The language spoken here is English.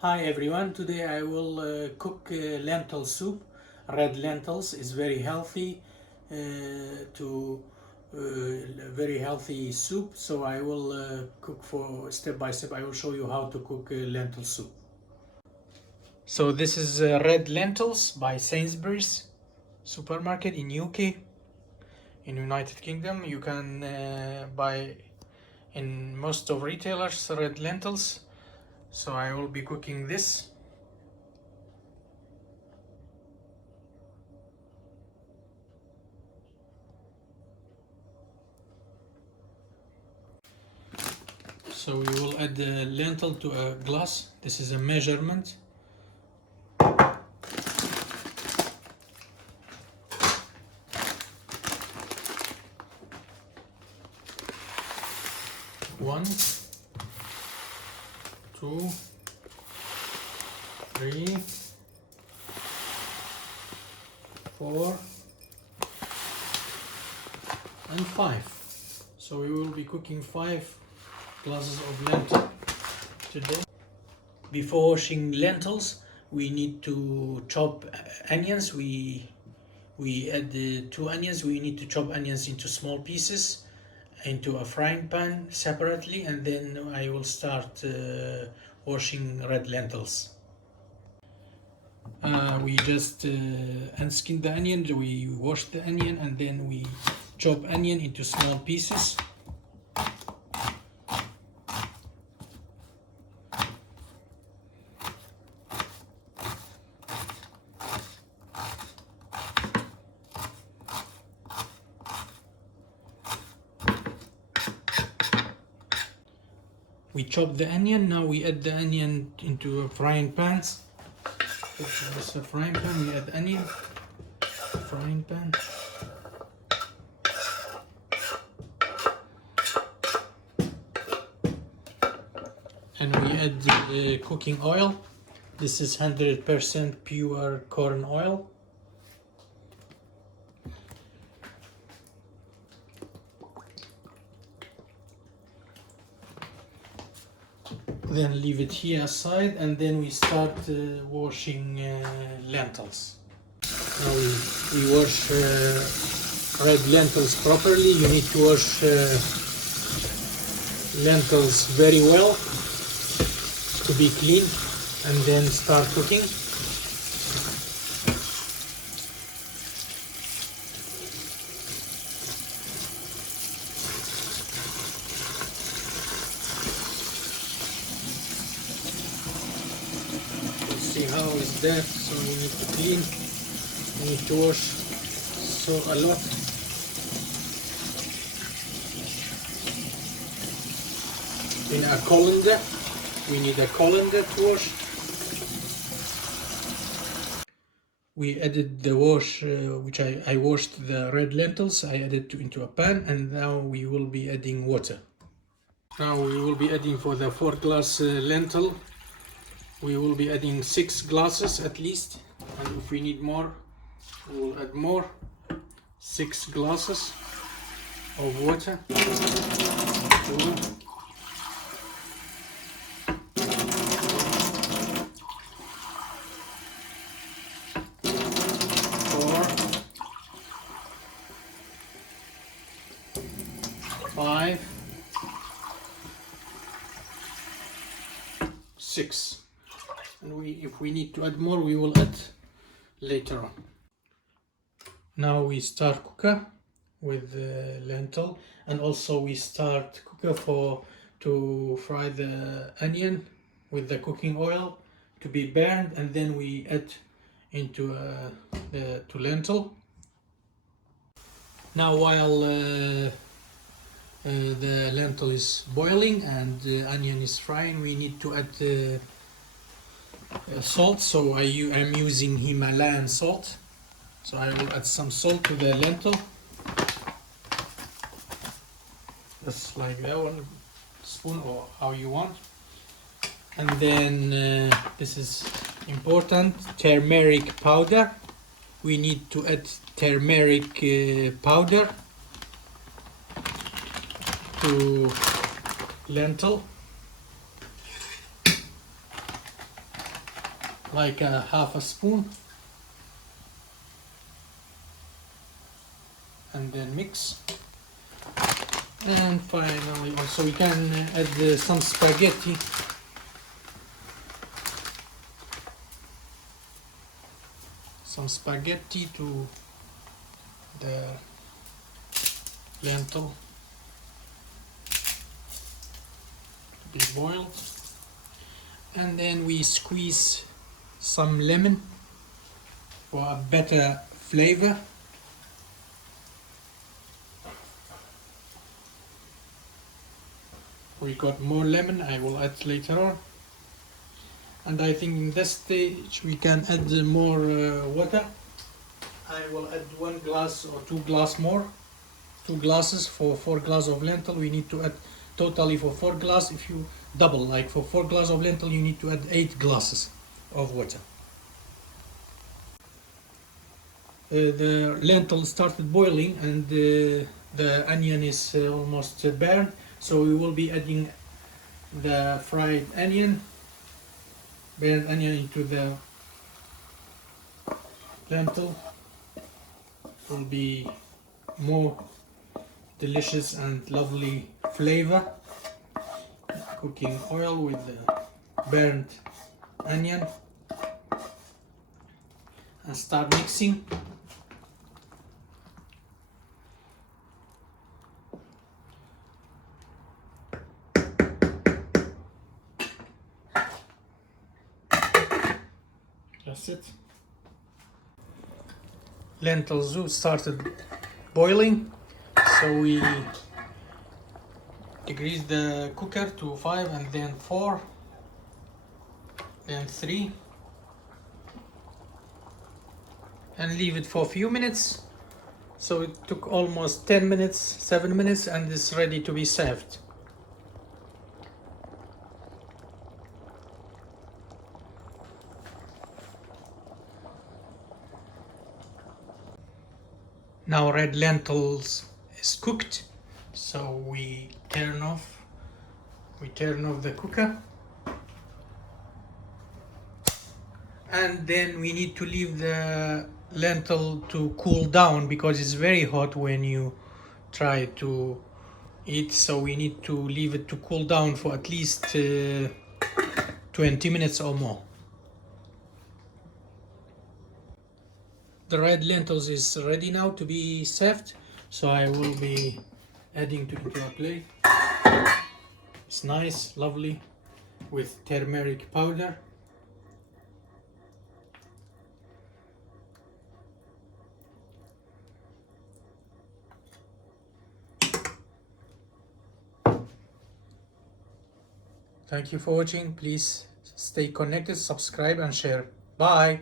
Hi everyone, today I will cook lentil soup. Red lentils is very healthy very healthy soup, so I will cook for step by step. I will show you how to cook lentil soup. So this is red lentils by Sainsbury's supermarket in UK. In United Kingdom you can buy in most of retailers red lentils. So I will be cooking this. So we will add the lentil to a glass. This is a measurement. One, two, three, four, and five. So we will be cooking 5 glasses of lentil today. Before washing lentils, we need to chop onions. We add 2 onions. We need to chop onions into small pieces into a frying pan separately, and then I will start washing red lentils. We just unskin the onion, we wash the onion, and then we chop onion into small pieces. We chop the onion. Now we add the onion into a frying pan. This is a frying pan. We add onion. Frying pan. And we add cooking oil. This is 100% pure corn oil. Then leave it here aside, and then we start washing lentils. Now we wash red lentils properly. You need to wash lentils very well to be clean, and then start cooking. See how is that, so we need to clean, we need to wash so a lot. In a colander, we need a colander to wash. We added the wash, which I washed the red lentils, I added into a pan, and now we will be adding water. Now we will be adding for the 4-glass lentil. We will be adding 6 glasses at least, and if we need more, we will add more. 6 glasses of water. 2, 4, 5, 6. And if we need to add more, we will add later on. Now we start cooker with the lentil, and also we start cooker to fry the onion with the cooking oil to be burned, and then we add into the lentil. Now while the lentil is boiling and the onion is frying, we need to add salt. So I'm using Himalayan salt, so I will add some salt to the lentil, just like that, 1 spoon or how you want. And then this is important, turmeric powder. We need to add turmeric powder to lentil. like a half a spoon, and then mix. And finally also we can add some spaghetti. Some spaghetti to the lentil to be boiled, and then we squeeze some lemon for a better flavor. We got more lemon, I will add later on. And I think in this stage we can add more water. I will add 1 glass or 2 glass more. 2 glasses for 4 glasses of lentil. We need to add totally for 4 glasses. If you double, like for 4 glasses of lentil, you need to add 8 glasses of water. The lentil started boiling and the onion is almost burned. So we will be adding the fried onion, burnt onion into the lentil. Will be more delicious and lovely flavor. Cooking oil with the burnt onion and start mixing. That's it. Lentil soup started boiling, so we decrease the cooker to 5 and then 4, then 3, and leave it for a few minutes. So it took almost 10 minutes, 7 minutes, and it's ready to be served. Now red lentils is cooked, so we turn off the cooker, and then we need to leave the lentil to cool down because it's very hot when you try to eat, so we need to leave it to cool down for at least 20 minutes or more. The red lentils is ready now to be served, so I will be adding into a plate. It's nice, lovely, with turmeric powder. Thank you for watching. Please stay connected, subscribe and share. Bye.